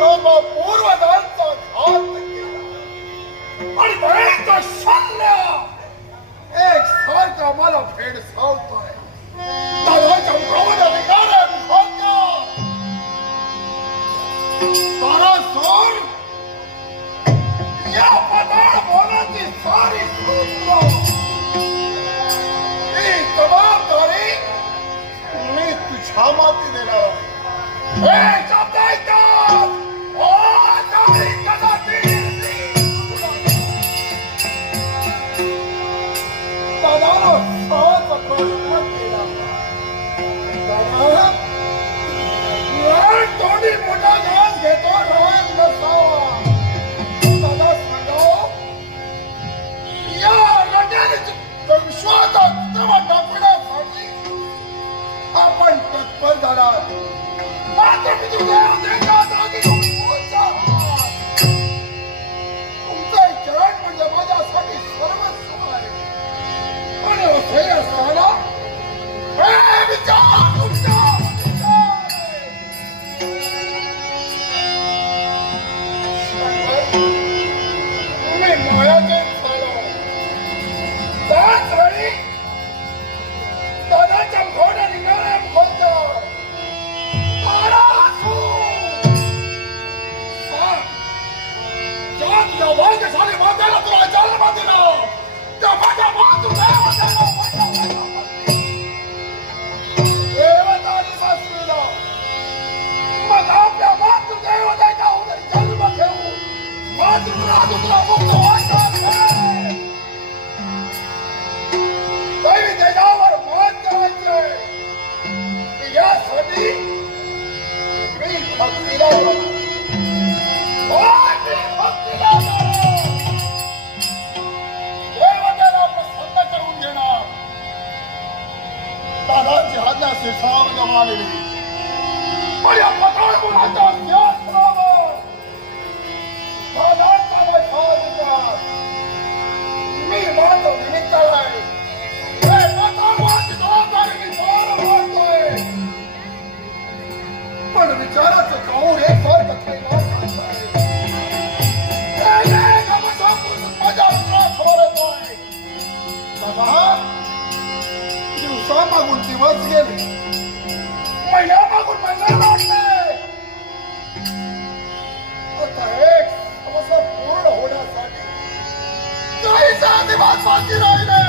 पूर्वजांचा घात केला आणि दरेचा शल्य एक सारखा मला भेडसावतोय. दादाच्या मुखावर अधिकार तारासुर या पदार्थ बोलाची सारी सूत्र ही जबाबदारी मी तुझ्या माती देणार आहे. हे शब्द ऐकतात ओ नारी कदाचित दादाला सहज प्रश्न केला. दादा तोंडी मोठा घास घेतो राग नसावा. दादा सांगा या रट्याने विश्वासात टाकण्यासाठी आपण तत्पर झाला. मात्र मी तुमचे चरण म्हणजे माझ्यासाठी सर्वस्व आहे. आणि असे असताना हे विचार तुमच्या मी मायाचे झालो. त्याच वेळी दादाच्या घोड्या निघाल्या खोलतो. भाग्यशाली बांधायला तुला जन्म दिला त्या माझ्या देवतानी बसविला. मग आपल्या मातृदेवतेचा उदय जन्म घेऊन मातृराजुला मुक्त व्हायचं तरी त्याच्यावर मात करायचे. यासाठी मी भक्तीला देवतेला प्रसन्न करून घेणार. दादाची आज्ञा शिरसावर गमावलेली पण या पताळ गुणाच्या शास्त्रावर दादाचा अधिकार मी मात्र निमित्त आहे. हे पताळवाची जबाबदारी मी पार पाडतोय. पण विचाराचं गौर एक वर्ग केला दिवसामागून दिवस गेले, महिन्यामागून महिना लागले. आता एक समस्या पूर्ण होण्यासाठी काहीसा दिवस बाकी राहिले.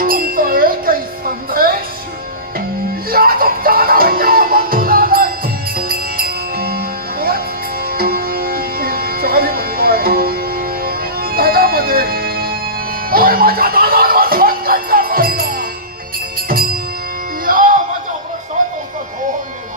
तुमचा एकही संदेश या तुमच्या नावाच्या बंधूला नाही. विचारी म्हणतोय त्याच्यामध्ये माझ्या दादावर संकट करायला या माझ्या प्रश्नाचा उत्तर होऊन गेला.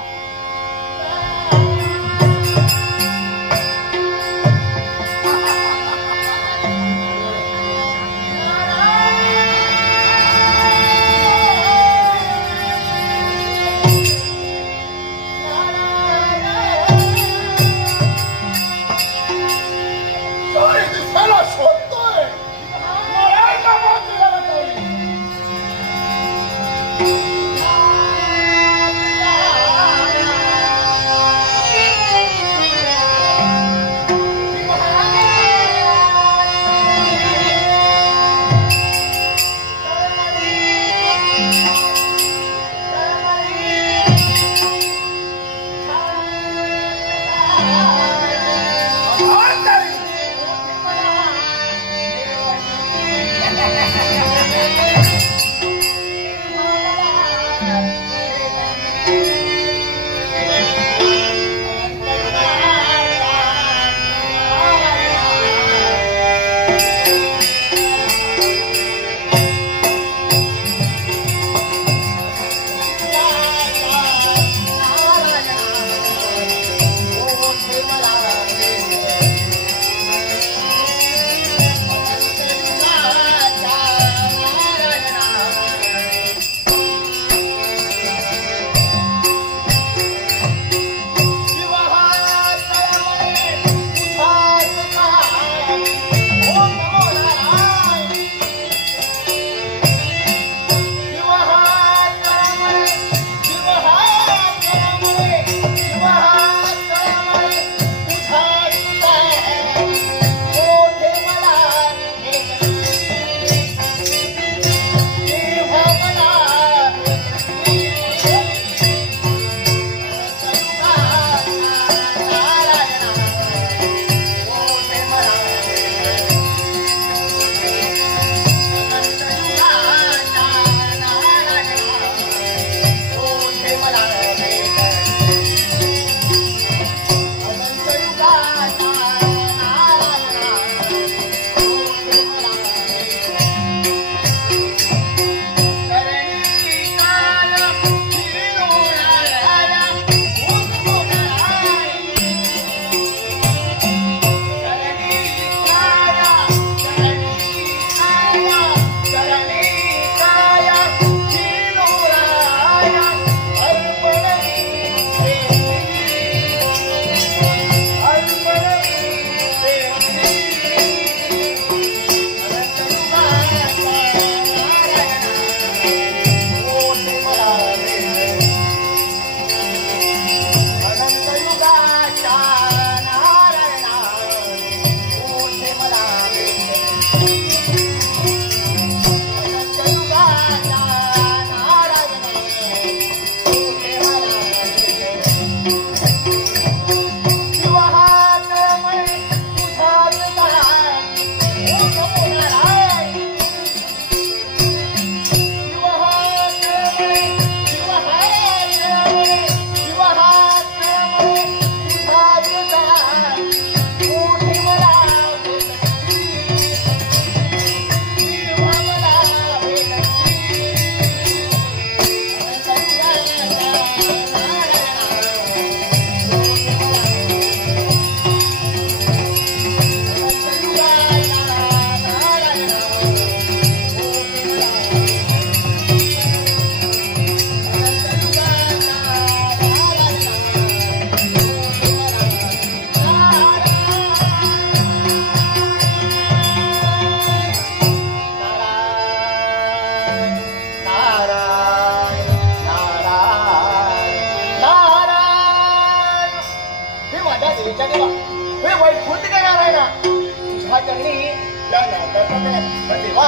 देवा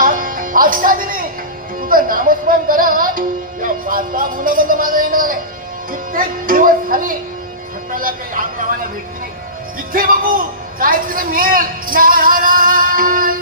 आजच्या दिनी तुझं नामस्मरण करत या वार्ता मुलामध्ये माझा येणार आहे. कित्येक दिवस झाले हाताला काही आग लावायला भेटली नाही. इथे बघू काय तिला मिळेल. नारायण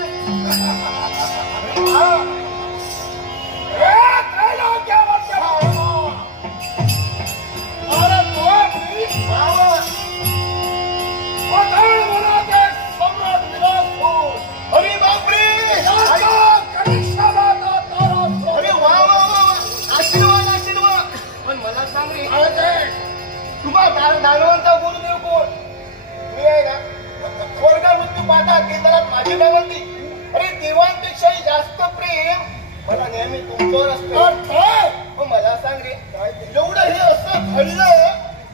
दानवंता गुरुदेव कोण मी आहे ना. स्वर्गा मृत्यू पाहता केंद्रात माझी दावती. अरे देवांपेक्षाही जास्त प्रेम मला नेहमी तुमच्यावर असतं. मला सांग रे एवढं हे असं घडलं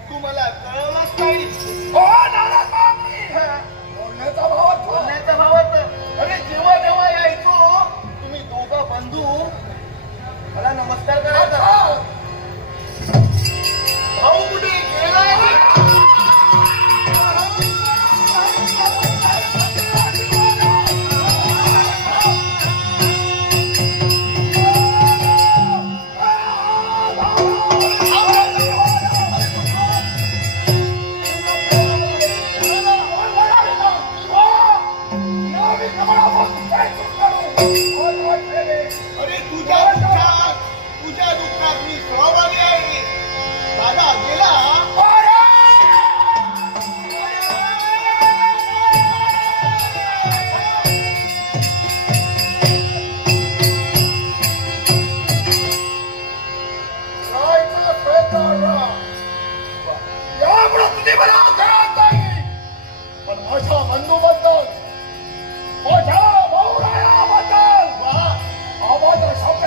तू मला कळवलंच नाही. बोलण्याचा भावात अरे जेव्हा जेव्हा यायचो तुम्ही दोघं बंधू मला नमस्कार करायचा. भाऊ कुठे गेला. अरे तुझ्या दुःखात मी सहभागी आहे. दादा गेला. तुझी मला घरात नाही पण माझ्या बंधूबद्दल माझ्या भाऊरायाबद्दल अभद्र शब्द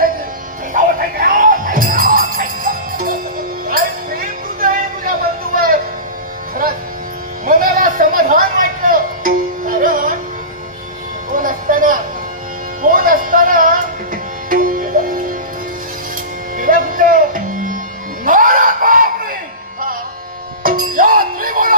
काय प्रेम तुझं आहे तुझ्या बंधूवर. खरंच मनाला समाधान वाटलं. कारण कोण असताना गेला कुठं. नारायण बापरे या त्रिभुवन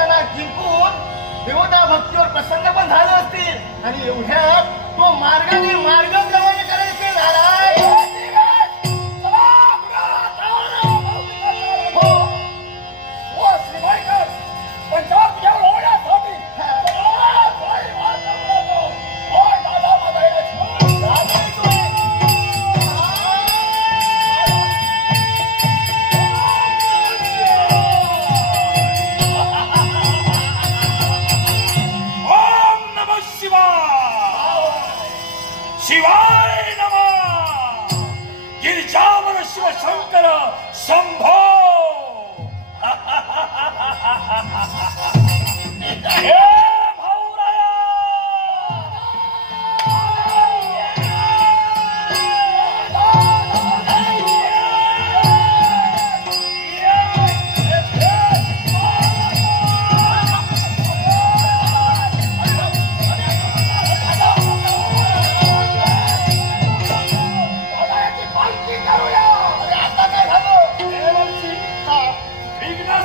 देवतांना जिंकून देवता भक्तीवर प्रसन्न पण झाले असतील आणि एवढ्यात तो मार्गाने मार्गक्रमण करायचे झालाय. शिवाय नमः. गिरिजावर शिवशंकर शंभो.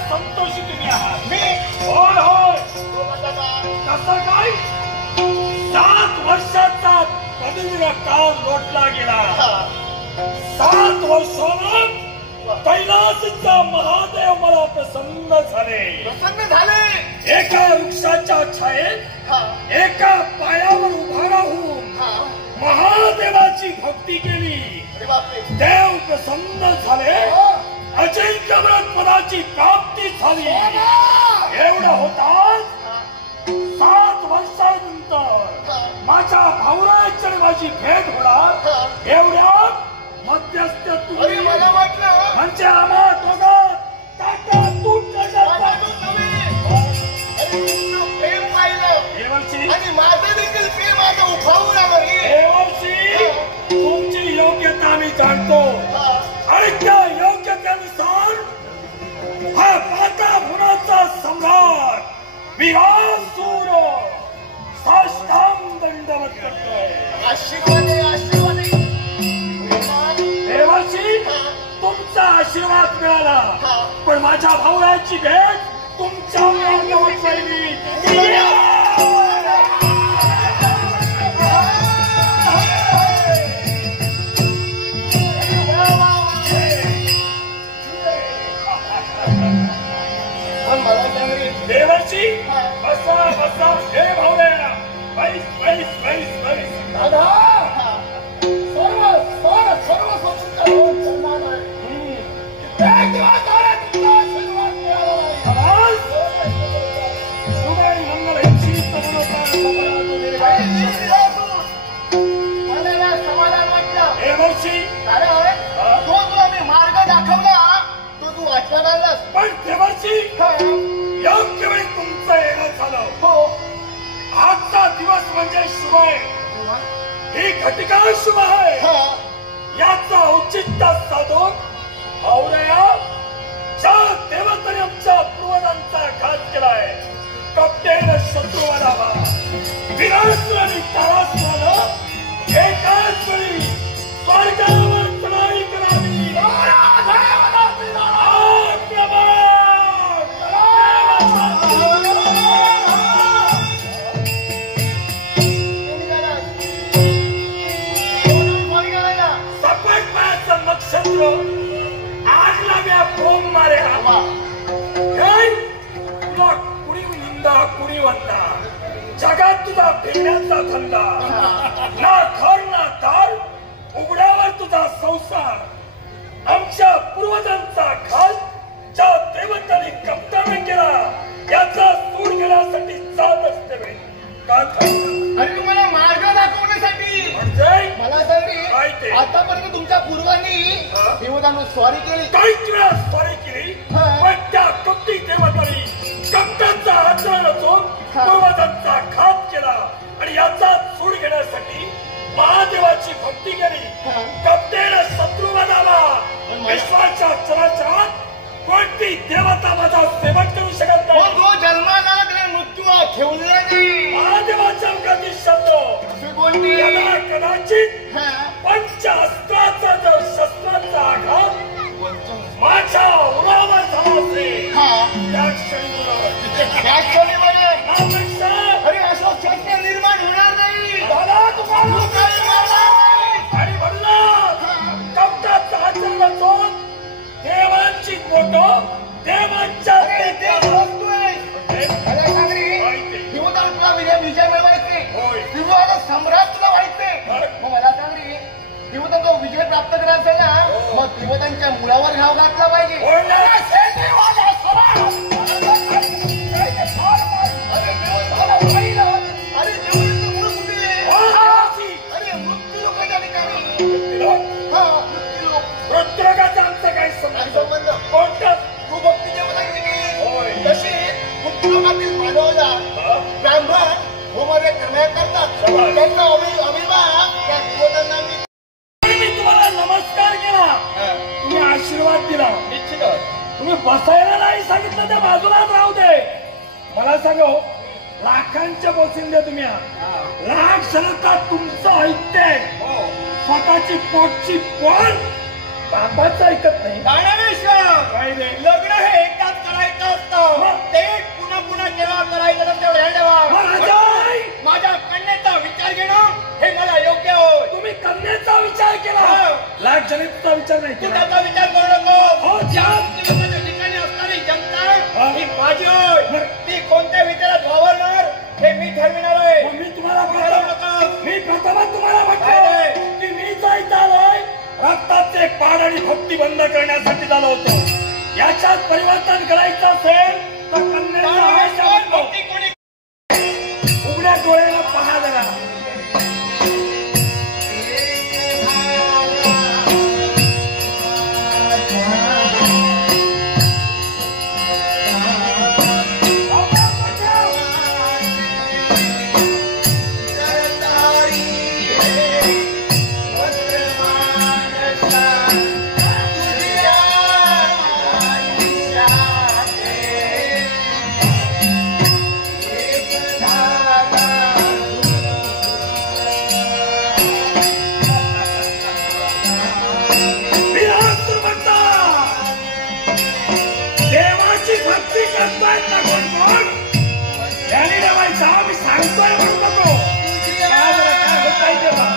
संतोषी तुम्ही आहात. होय होय. कसं काय 7 वर्षाचा पदवीचा काळ लोटला गेला. 7 वर्षानं कैलासचा महादेव मला प्रसन्न झाले. एका वृक्षाच्या छायेत एका पायावर उभा राहून महादेवाची भक्ती केली. देव प्रसन्न झाले. अजिंक्य पदाची प्राप्ती झाली. एवढं होताच 7 वर्षानंतर माझ्या भाऊराच्या माझी भेट होणार. एवढ्यात मध्यस्थ तुम्ही मला वाटलं म्हणजे आम्हा दोघात टाटा तूट प्रेम पाहिलं आणि माझं देखील प्रेम माझं उभावून तुमची योग्यता मी जाणतो आणि त्या योग्यतेनुसार हा पाता भुवनाचा सम्राट विरासूर साष्टांग दंडवत करतोय. आशीर्वाद देवाची तुमचा आशीर्वाद मिळाला पण माझ्या भाऊराची भेट तुमच्या अंगावर राहिली. देवाची बसा बसा. हे भाऊऱ्या बैस बैस बैस बैस. दादा सर्व स्वतंत्र होऊन चालणार आहे. एक दिवस आशीर्वाद मिळाला सुगाई मंगल यांची मला समाधान वाटलं. देवाची तो तुला मी मार्ग दाखवला तो तू वाचणार आलास. पण देवाची योग्य वेळी तुमचं येणं झालं. हो आजचा दिवस म्हणजे शुभ आहे. ही घटिका शुभ आहे. याचा औचित्य साधून भाऊराया ज्या देवताने आमच्या पूर्वजांचा घात केलाय कपटेन शत्रुवादावा विरासुर आणि तारासुरानं एकाच वेळी स्वर्गावर चढाई करावी. नक्षत्र आग लाव्या फोम मारे हवा. तुला कुणी निंदा कुणी वंदा जगात तुझा फिरण्याचा धंदा ना घर ना दार उघड्यावर तुझा संसार. आमच्या पूर्वजांचा घात ज्या देवतांनी कप्तान केला याचा सूड घेण्यासाठी जात असते बाई. आणि तुम्हाला मार्ग दाखवण्यासाठी म्हणजे मला सांगली आतापर्यंत तुमच्या पूर्वांनी देवतांना स्वारी केली. काहीच वेळा स्वारी केली पण त्या कपटी देवतांनी कपटांचा आचरण असून पूर्वजांचा घात केला आणि याचा सूड घेण्यासाठी महादेवाची भक्ती केली. कपटेने शत्रू बनावा. विश्वाच्या चराचरात कोणती देवता माझा सेवक करू शकत नाही. जो जन्माला मृत्यू ठेवलेला नाही. महादेवाच्या गती शब्द कोणती कदाचित पंचअस्त्राचा जर शस्त्राचा आघात माझ्या उरावर झाला असेल त्या क्षणी राष्ट्रवादीमध्ये अपेक्षा अरे असं क्षेत्र निर्माण होणार नाही. दादा तुम्हाला लोकांनी मारणार नाही. आणि म्हणलं कपटाचं आचरणातून देवांची फोटो देवांच्या अरे ते बसतोय. अरे सांगरी दिवदार तुला विजय मिळवायचे, होय. दिवदार सम्राट तुला व्हायचे. मग मला सांगरी दिवदार तो विजय प्राप्त करायचा असेल ना, मग दिवदांच्या मुळावर घाव घातला पाहिजे. होय ना? अरे शेतीवाला सरा. अरे देवताला पाहिलं. अरे देवाचं मूळ कुठे आहे? अरे मृत्यू लोकांच्या ठिकाणी. हा मृत्यू लोक. प्रत्येकाचा आमचा काही काय संबंध संबंध? कोणताच तू भक्ती देवता केली. होय. तशी मृत्यू लोकातील मानवाला ब्राह्मण होमारे करण्या करतात. शाबास. त्यांचा अभिमान त्या देवतांना मी आणि मी तुम्हाला नमस्कार केला, तुम्ही आशीर्वाद दिला. निश्चितच तुम्ही बसायला नाही सांगितलं त्या बाजूलाच राहू दे. मला सांगो लाखांच्या बोसिंदे तुम्ही आहात. लाख सलका तुमचं ऐकते, स्वतःची पोटची पण बाबाचं ऐकत नाही. काय रे? लग्न हे एकदाच करायचं असतं. ते पुन्हा पुन्हा जेव्हा करायचं तर तेवढ्या ठेवा. राजाई, माझ्या कन्याचा विचार घेणं हे मला योग्य होय. तुम्ही कन्याचा विचार केला, हो. लाख जनितचा विचार नाही तू केला. त्याचा विचार करू नको. हो, ज्या ज्या लोकांच्या ठिकाणी असणारी जनता हा. ही माझी होय. बरं. ती कोणत्या विचारात वावरणार हे मी ठरविणार आहे. मग मी तुम्हाला ठरवू प्रथम नका. मी प्रथमच तुम्हाला काय म्हटलं रे? की मी जायचं आलोय रक्ताचे पाड आणि भक्ती बंद करण्यासाठी झालं होतं. याच्यात परिवर्तन करायचं असेल तर कन्याचा आवेश आवडतो. भक्ती कोणी उघड्या डोळ्याला पहा जरा. देवाची भक्ती करतोय ना कोण त्याने ठेवायचा. मी सांगतोय म्हणून नको. काय बरं, काय होत आहे तेव्हा.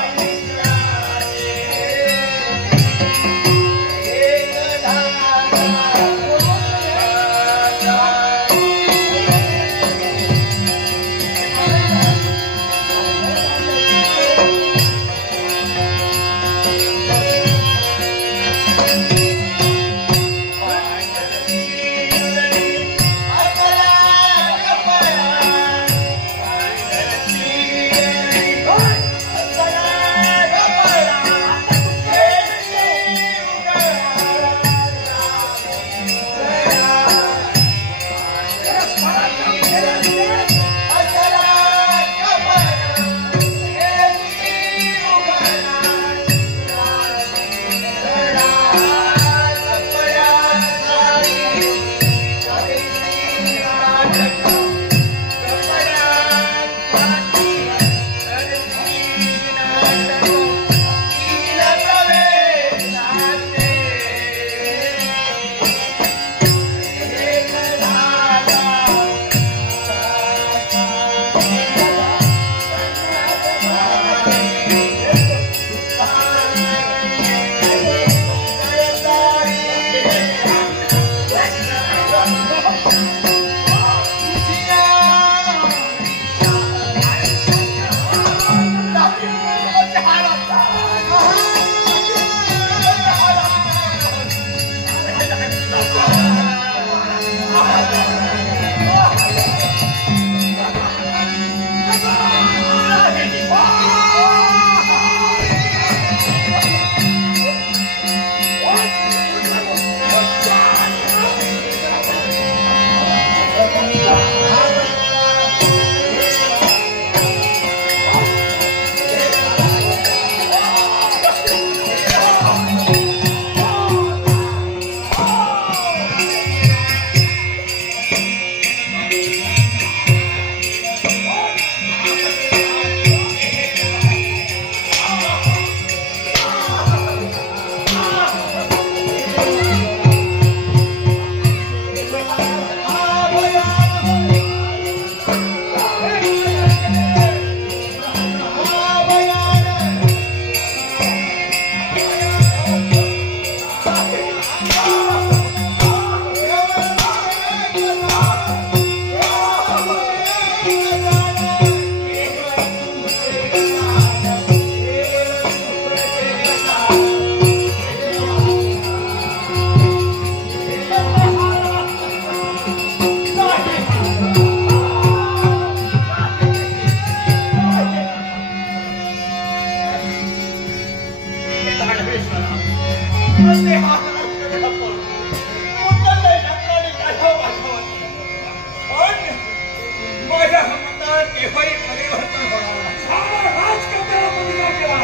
होता तेव्हाही परिवर्तन होणार. सारा राजकारणाला बदला केला.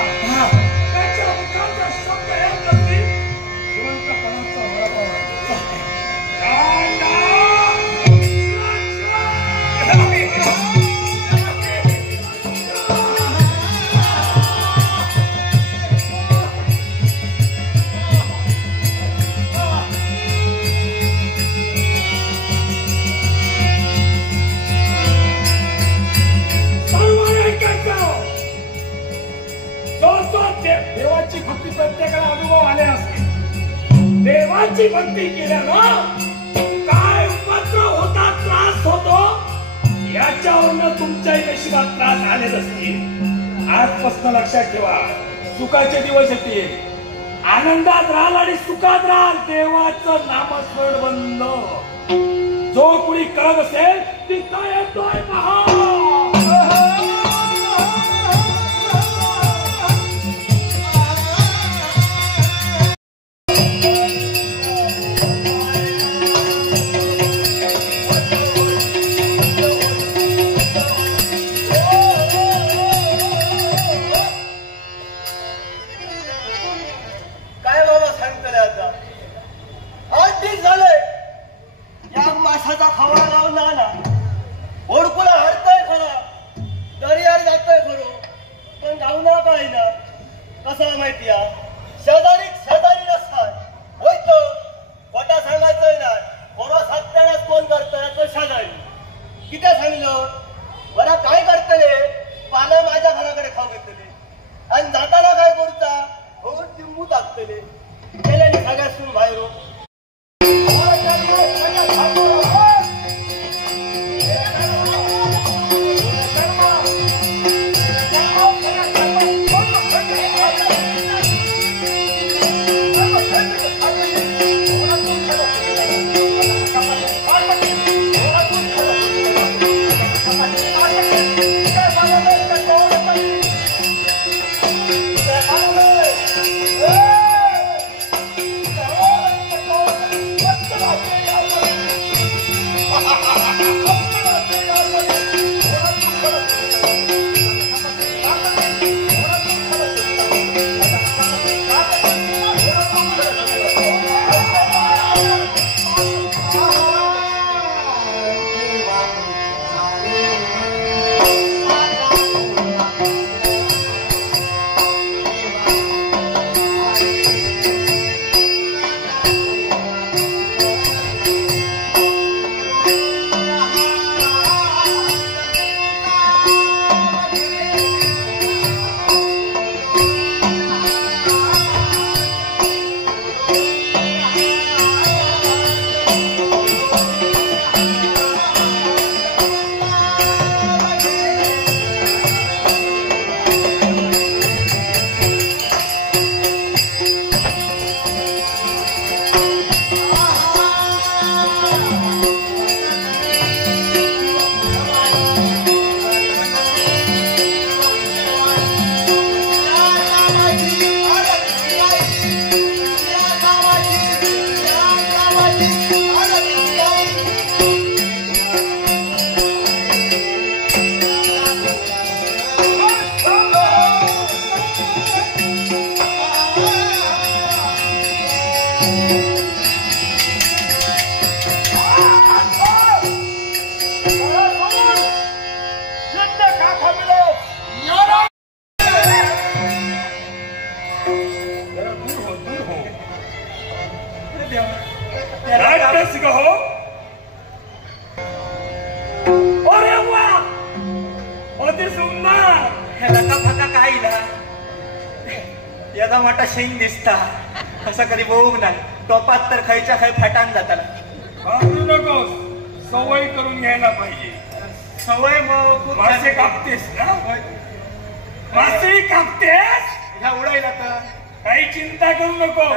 त्याच्या मुखाचा शब्द येत नसतील जिवंतपणाचा वळवा. देवाची भक्ती प्रत्येकाला अनुभव आले असते. देवाची भक्ती केल्यानं काय उपद्रव होता, त्रास होतो याच्यावरनं तुमच्याही नशिबात त्रास आलेच असतील. आजपासून लक्षात ठेवा, सुखाचे दिवस येतील. आनंदात राहाल आणि सुखात राहाल. देवाचं नामस्मरण बंद. जो कुणी करत असेल तिथं येतोय महा. याचा मोठा शेंग दिसता असं कधी बघू नाही. टोपात तर खायच्या खाय फाटान जाताना. घाबरू नकोस, सवय करून घ्यायला पाहिजे. सवय मग मासे कापतेस ना, मासे कापतेस ह्या उडायला तर काही चिंता करू नको.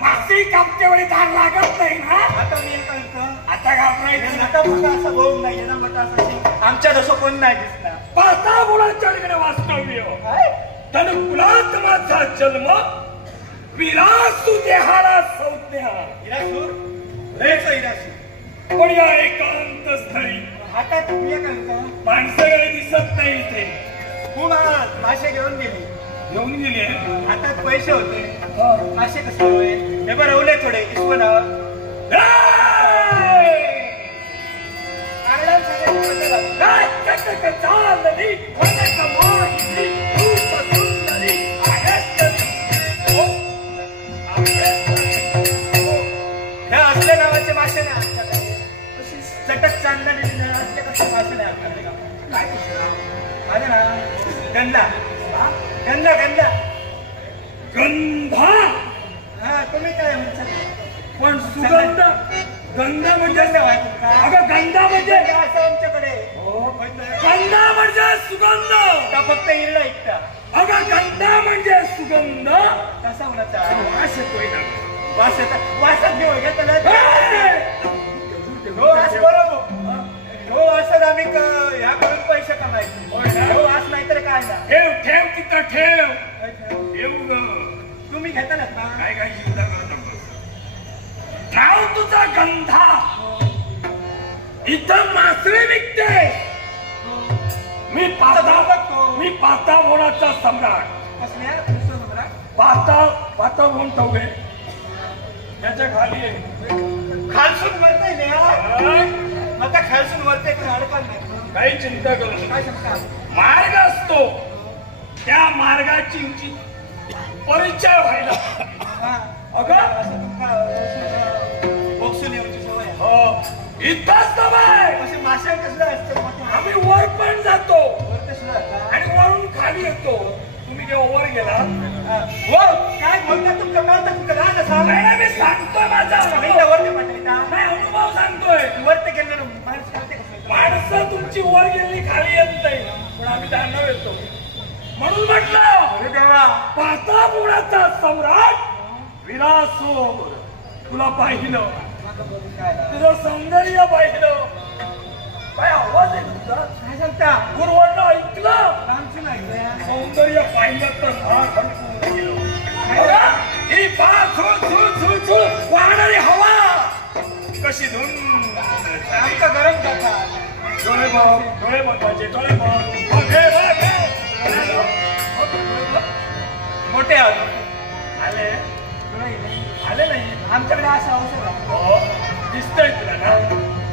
मासे कापतेवेळी धार लागत नाही ना. आता मी करतो, आता घाबरायचं आता मोठा असं बघू नाही. याचा मोठा असं शेंग आमच्या जसं कोण नाही दिसणार. पाता मुलांच्याकडे वास्तव्य तन कुलात माझा जन्म विलासू देहाला संज्ञा. हिरासूर रेच हिरासूर पण या एकांत स्थळी हातात बिया का माणसं काही दिसत नाही इथे. खूप मासे घेऊन गेली. घेऊन गेली हातात पैसे होते. मासे कसे होय हे बरं रवले थोडे इसवण ह्या असल्या नावाचे मासे नाही आमच्याकडे. चटक चांदणी कसले मासे नाही आमच्याकडे. काय माझं ना गंधा गंधा गंधा गंधा. हा तुम्ही काय म्हणता? पण सुगंध गंधा म्हणजे अगं गंधा म्हणजे असं आमच्याकडे गंधा म्हणजे सुगंध का फक्त हिरडा ऐकता? अगं गंधा म्हणजे सुगंध कसा होण्याचा वास येतोय ना. वास येतात वासात घेऊ घ्या त्याला. हो असं बरोबर हो असं आम्ही ह्या करून पैसे कमायचे. हो वास नाही तर काय ना. ठेव ठेव तिथं ठेव ठेव ग. तुम्ही घेता ना काय काय चिंता करत नको. नाव तुझा गंधा. इथं मासळी विकते. मी पाता बोराचा सम्राट. कसल्या पाता बोन ठेवले त्याच्या खाली आहे. खालसून वरते ना आता खालसून वरते अडकण नाही. काही चिंता करू नका. काय सांगता? मार्ग असतो त्या मार्गाची परिचय व्हायला. अगं बॉक्सून येऊची सवय हो इथंच दबाय. असे मासे कसले असते आम्ही वर पण जातो वर कसलं आणि वरून खाली येतो. तुम्ही जेव्हा वर गेला हो काय बोलता तुमचं कळतं तुमचं राज असा मी सांगतोय माझा वरती पाठवता नाही अनुभव सांगतोय. वरती गेलेलं माणूस करते कसं माणसं तुमची वर गेली खाली येत नाही पण आम्ही त्यांना येतो म्हणून म्हटलं देवा पाता बुडाचा सम्राट विलासोर तुला पाहिलं तुझं सौंदर्य पाहिलं. काय आवाज आहे तुझा? काय सांगता? गुरुवारनं ऐकलं आमचं नाही सौंदर्य पाहिलं तर भाग हलकून गेलं. ही वाहणारी हवा कशी धुंद. आमचं गरम टाका. डोळे बघायचे डोळे मोठे आले आले आले नाही. आमच्याकडे असं अवसर दिसतंय तुला ना.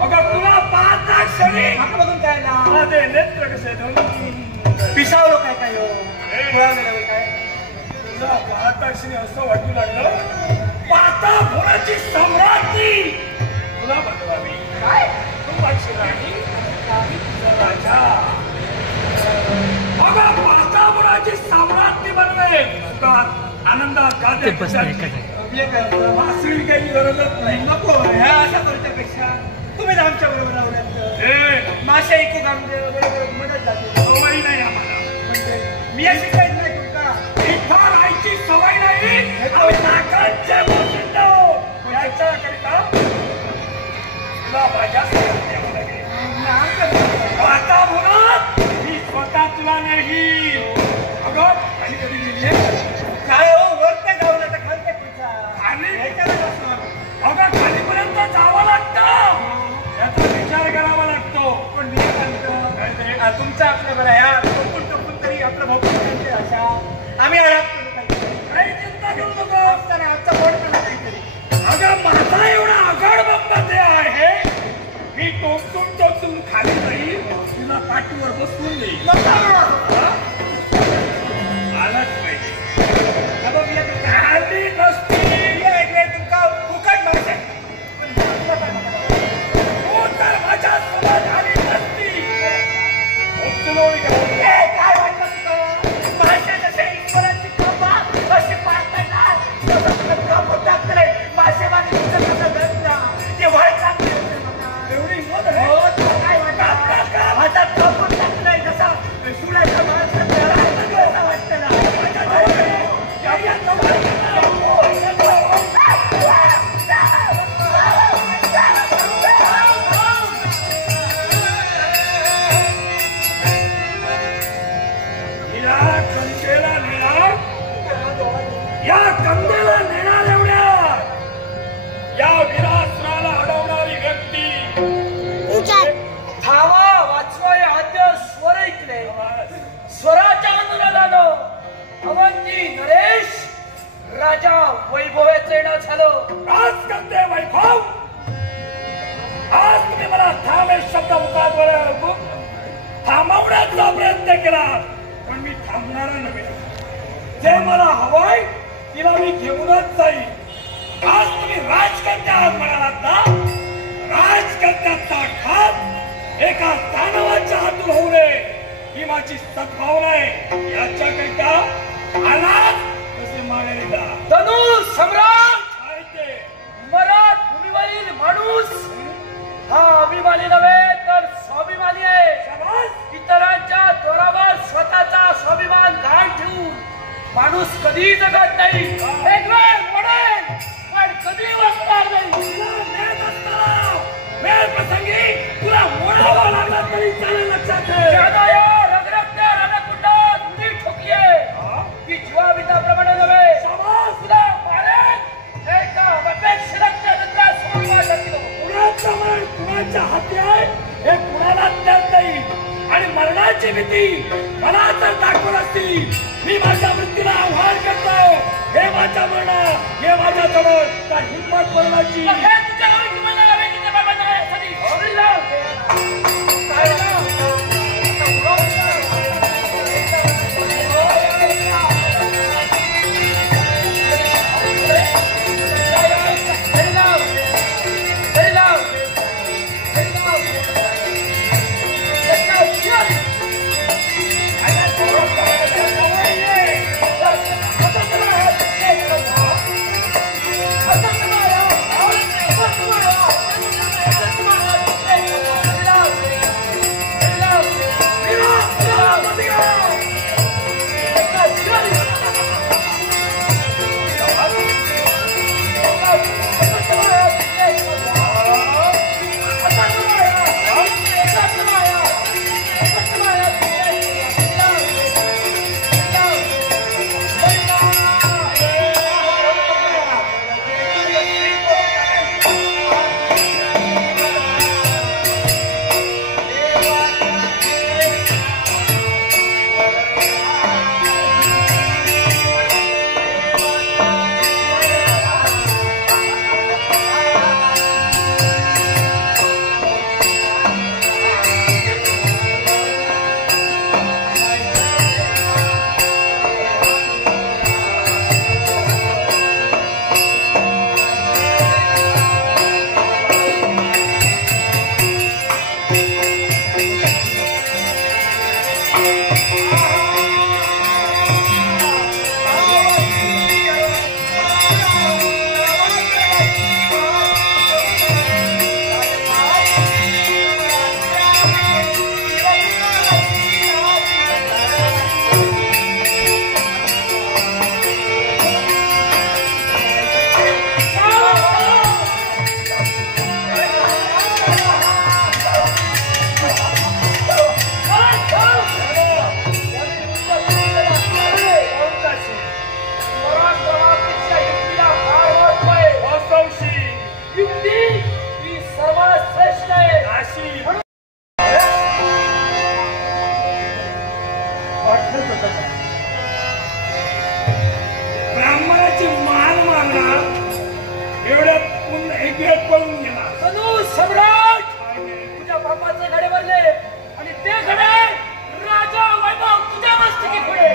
अगं तुला पाहता क्षणी आता बघून काय ना माझे नेत्र कसे पिसावलो काय काय काय तुला पाहता क्षणी असं वाटू लागलं पाहता भोराची सम्राटी तुला बदलावी. काय तू माझी राणी मी तुझा राजा. अगं पाहता भोराची सम्राटी बनवे. आनंदात गाते मासळी काही गरजच नाही. नको ह्या अशा करण्यापेक्षा तुम्ही आमच्या बरोबर राहण्यात मासे ऐकू बरोबर मदत जाते. सवय नाही आम्हाला. मी अशी काहीच नाही तुमका इथं राहायची सवय नाही. आम्ही नाकांचे बोलत याच्याकरिता तुला माझ्या आता बोलत मी स्वतः तुला नाही. अगं खाली कधी गेली काय हो वर काय जाऊ नका खालते पुढचा खाली असं अगं खालीपर्यंत जावं लागतं. याचा विचार करावा लागतो. पण मी सांगतो तुमचा आपल्या बरं ह्या टोकून तरी आपलं भोकून अशा आम्ही काही चिंता करू नको. असताना आमचा बोर्ड करा काहीतरी. अगं माझा एवढा आगड बंबते आहे मी टोचून खाली जाईल तुला पाठीवर बसवून देईल. आलाच पाहिजे. खाली नसती तुमका फुकट मारते तू तर माझ्या समोर आली नसती. काय वाटलं तुला मासे जसे ईश्वराची कृपा अशी पाहताय मासेमारी ते व्हायचा एवढी हिंमत आहे. काय वाटत हातात कापून टाकलंय जसा केला, पण मी थांबणार नव्हे. जे मला हवंय तिला मी घेऊनच जाईल. आज तुम्ही राजकन्या आहात म्हणालात ना, राजकन्याचा खाप एका दानवाच्या हातून होऊ नये ही माझी सद्भावना आहे. याच्याकरिता आलात तसे माघारी जा. धनु सम्राट काय ते मराठ भूमीवरील माणूस हा अभिमानी नव्हे तर स्वाभिमानी आहे. इतरांच्या जोरावर स्वतःचा स्वाभिमान घाण ठेवून माणूस कधी जगत नाही. एक वेळ मोडेल पण कधी वाचणार नाही. तुला नेत असताना वेळ प्रसंगी तुला मोडावा लागला तरी चालेल. लक्षात ठेव. ज्यानं या रगरगत्या रणकुंडात उडी ठोकली आहे ती जीवाभिताप्रमाणे नव्हे. तुला मारेल एका अपेक्षित नंतर सोडवा शकतो. कुणाचं मरण कुणाच्या हाती आहे हे कुणाला ज्ञात नाही. आणि मरणाची भीती मला जर दाखवत असती मी माझ्या मृत्यूला आव्हान करतो. हे माझ्या मरणा हे माझ्या समोर का हिंमत बोलण्याची. हे तुझ्या गावी किंमत लागावी की ते बाबा यासाठी ब्राह्मणाची मान मारणार एवढ्यात पुन्हा एक पळून गेला. धनु सम्राट तुझ्या बापाचे घडे भरले आणि ते घडे राजा वैभव तुझ्या मस्तकी पुढे.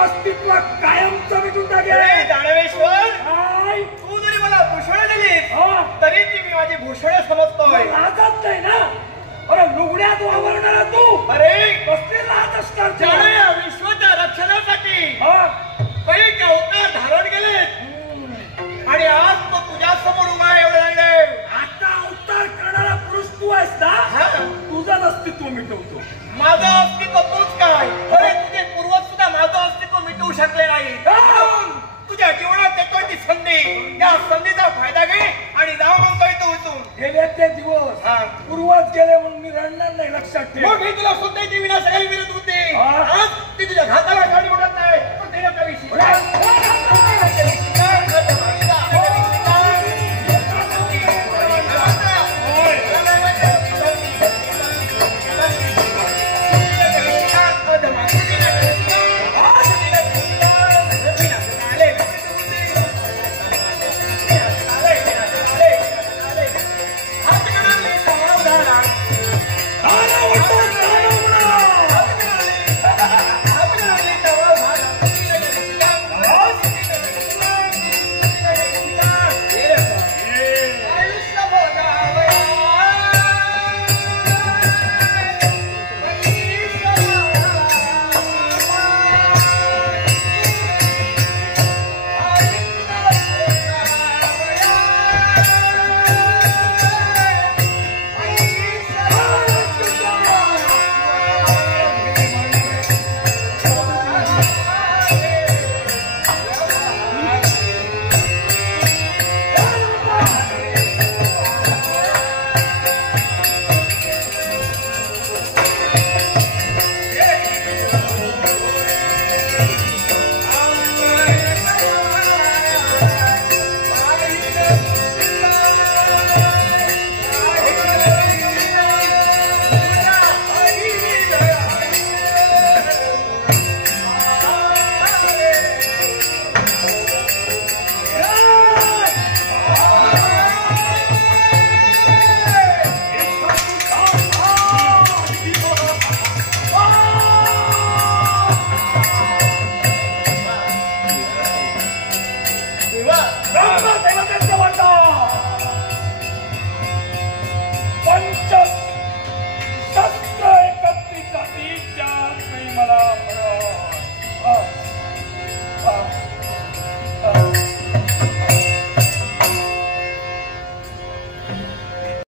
अस्तित्व कायमचं मिटून टाकेल. अरे दानवेश्वर, तू जरी मला भूषण दिलीस तरी ती मी माझी भूषण समजतोय. लाजत नाही ना? अरे लुगड्यात वावरणारा तू, अरे कसली लाज असणार? ज्याने या विश्वाच्या रक्षणासाठी कैक अवतार धारण केले आणि आज तो तुझ्या समोर उभा आहे. एवढं नाही, आता अवतार करणारा पुरुष तू आहेस ना? तुझंच अस्तित्व मिटवतो. माझं अस्तित्व तूच काय? अरे तुझे पूर्वज सुद्धा माझं अस्तित्व मिटवू शकले नाही. तुझ्या जीवनात येतोय ती संधी, त्या संधीचा फायदा घे आणि जाऊ म्हणतोय तू उचून. गेले ते दिवस पूर्वज गेले म्हणून मी रडणार नाही, लक्षात ठेव. मग मी तुला सुद्धा ती विनाशकारी विरोध होती. आज ती तुझ्या घाताला गाडी उडत नाही, तो देण्याचा विषय.